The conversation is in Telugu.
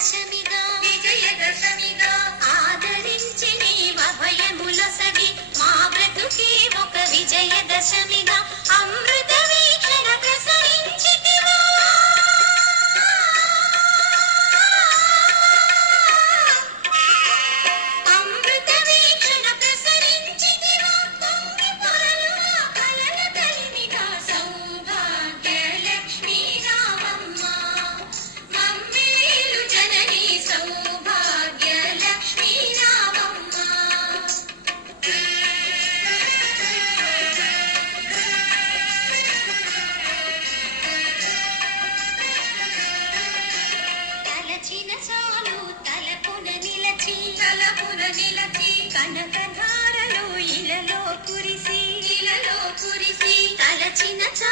దశమిగా విజయదశమిగా ఆదరించి నీవ అభయముల సగి మా బ్రతుకే ఒక విజయదశమిగా నిలిచి కురిసి ఇలలో కురిసి తలచిన చా